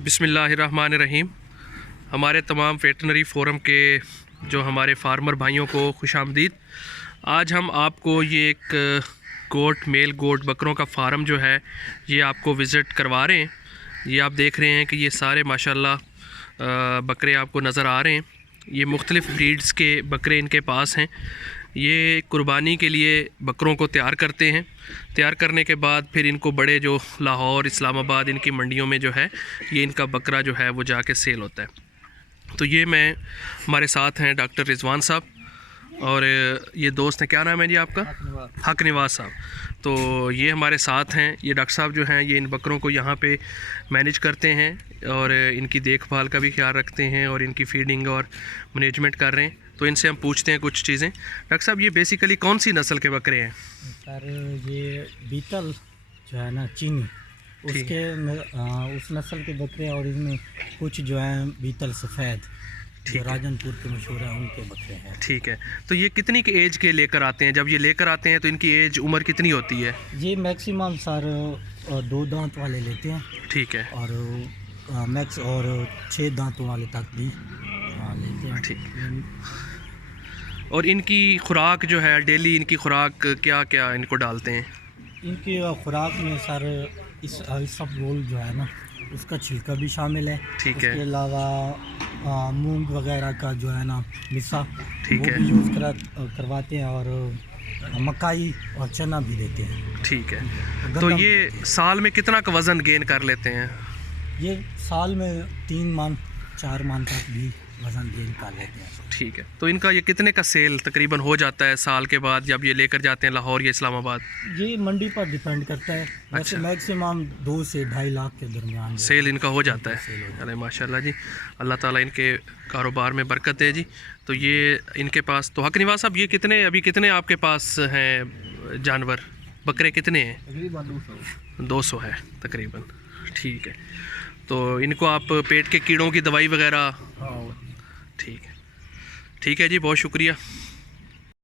बिस्मिल्लाहिर्रहमानिर्रहीम। हमारे तमाम वेटनरी फ़ोरम के जो हमारे फार्मर भाइयों को खुशामदीद। आज हम आपको ये एक मेल गोट बकरों का फार्म जो है ये आपको विज़िट करवा रहे हैं। ये आप देख रहे हैं कि ये सारे माशाल्लाह बकरे आपको नज़र आ रहे हैं। ये मुख्तलिफ़ ब्रीड्स के बकरे इनके पास हैं। ये कुर्बानी के लिए बकरों को तैयार करते हैं। तैयार करने के बाद फिर इनको बड़े जो लाहौर, इस्लामाबाद इनकी मंडियों में जो है ये इनका बकरा जो है वो जाके सेल होता है। तो ये हमारे साथ हैं डॉक्टर रिजवान साहब और ये दोस्त हैं, क्या नाम है जी आपका? हक निवाज साहब। तो ये हमारे साथ हैं। ये डॉक्टर साहब जो हैं ये इन बकरों को यहाँ पे मैनेज करते हैं और इनकी देखभाल का भी ख्याल रखते हैं और इनकी फीडिंग और मैनेजमेंट कर रहे हैं। तो इनसे हम पूछते हैं कुछ चीज़ें। डॉक्टर साहब ये बेसिकली कौन सी नस्ल के बकरे हैं? सर ये बीतल जो है ना चीनी उसके उस नस्ल के बकरे और इसमें कुछ जो है बीतल सफ़ेद जो राजनपुर के मशहूर हैं उनके बकरे हैं। ठीक है। तो ये कितनी की एज के लेकर आते हैं? जब ये लेकर आते हैं तो इनकी एज उम्र कितनी होती है? ये मैक्सिमम सर 2 दांत वाले लेते हैं। ठीक है। और मैक्स और 6 दांतों वाले तक भी लेते हैं। ठीक। और इनकी खुराक जो है डेली इनकी खुराक क्या क्या इनको डालते हैं? इनकी खुराक में सर इस सब रोल जो है ना उसका छिलका भी शामिल है। ठीक है। इसके अलावा मूंग वगैरह का जो है ना मिसा ठीक है भी यूज़ करवाते हैं और मकाई और चना भी देते हैं। ठीक है। तो ये साल में कितना का वज़न गेन कर लेते हैं? ये साल में 3 मान 4 मान तक भी वज़न गेन कर लेते हैं। ठीक है। तो इनका ये कितने का सेल तकरीबन हो जाता है साल के बाद जब ये लेकर जाते हैं लाहौर या इस्लामाबाद? ये मंडी पर डिपेंड करता है। वैसे मैक्सिमम 2 से 2.5 लाख के दरमियान सेल इनका हो जाता है। अरे माशाल्लाह जी, अल्लाह ताला इनके कारोबार में बरकत दे जी। तो ये इनके पास तो हक निवास साहब ये अभी कितने आपके पास हैं जानवर, बकरे कितने हैं? तकरीबन 200 है तकरीबन। ठीक है। तो इनको आप पेट के कीड़ों की दवाई वगैरह? ठीक है। ठीक है जी, बहुत शुक्रिया।